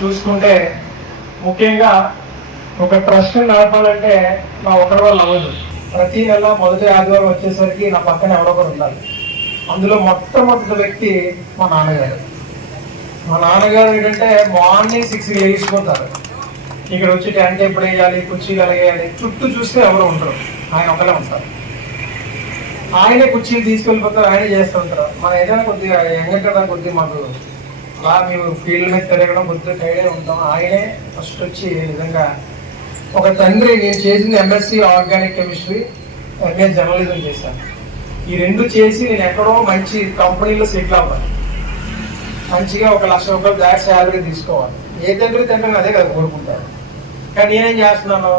చూసుకుంటే ముఖ్యంగా ఒక ట్రస్ట్ నడపాలంటే మా ఒకరి వల్ల అవ్వదు. ప్రతి నెల మొదటి ఆదివారం వచ్చేసరికి నా పక్కన ఎవరొకరు ఉండాలి. అందులో మొట్టమొదటి వ్యక్తి మా నాన్నగారు. మా నాన్నగారు ఏంటంటే మార్నింగ్ 6కి లేచిపోతారు. ఇక్కడ వచ్చి టెంట్ ఎప్పుడు వేయాలి, కుర్చీలు వేయాలి, చుట్టూ చూస్తే ఎవరు ఉంటారు, ఆయన ఒకరే ఉంటారు. ఆయనే కుర్చీలు తీసుకెళ్ళిపోతారు, ఆయనే చేస్తూ ఉంటారు. మనం ఏదైనా కొద్దిగా ఎంగ కదా, కొద్దిగా మాకు అలా మేము ఫీల్డ్ మీద తిరగడం కొద్దిగా టైడే ఉంటాం. ఆయనే ఫస్ట్ వచ్చి విధంగా ఒక తండ్రి, నేను చేసింది MSc organic chemistry, MA journalism చేశాను. ఈ రెండు చేసి నేను ఎక్కడో మంచి కంపెనీలో సెటిల్ అవ్వాలి, మంచిగా 1,00,000 రూపాయలు దాటి శాలరీ తీసుకోవాలి. ఏ తండ్రి అదే కదా కోరుకుంటారు. కానీ నేనేం చేస్తున్నాను,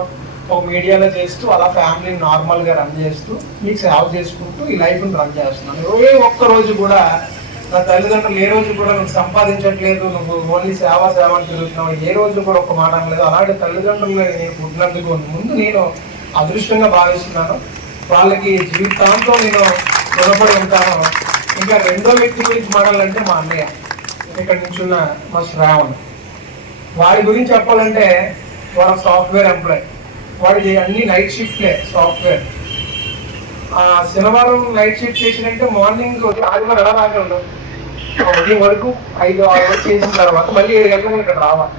ఒక మీడియాలో చేస్తూ అలా ఫ్యామిలీని నార్మల్గా రన్ చేస్తూ మీకు సేవ చేసుకుంటూ ఈ లైఫ్ని రన్ చేస్తున్నాను. ఏ ఒక్క రోజు కూడా నా తల్లిదండ్రులు ఏ రోజు కూడా నువ్వు సంపాదించట్లేదు, నువ్వు ఓన్లీ సేవ అని తిరుగుతున్నావు, ఏ రోజు కూడా ఒక మాట అనలేదు. అలాంటి తల్లిదండ్రులు నేను పుట్టినందుకు ముందు నేను అదృష్టంగా భావిస్తున్నాను. వాళ్ళకి జీవితాంతం నేను రుణపడి ఉంటాను. ఇంకా రెండో వ్యక్తి గురించి మాట్లాడాలంటే మా అన్నయ్య, ఇక్కడ నుంచున్న మా శ్రావణ్. వాడి గురించి చెప్పాలంటే వాడు సాఫ్ట్వేర్ ఎంప్లాయ్. వాడి అన్ని నైట్ షిఫ్ట్లే సాఫ్ట్వేర్. శనివారం నైట్ షిఫ్ట్ చేసినంటే మార్నింగ్ ఆదివారం ఎలా రాగలడు, ఉదయం వరకు 5-6 వరకు చేసిన తర్వాత మళ్ళీ 7 గంటలకు ఇక్కడ రావాలి.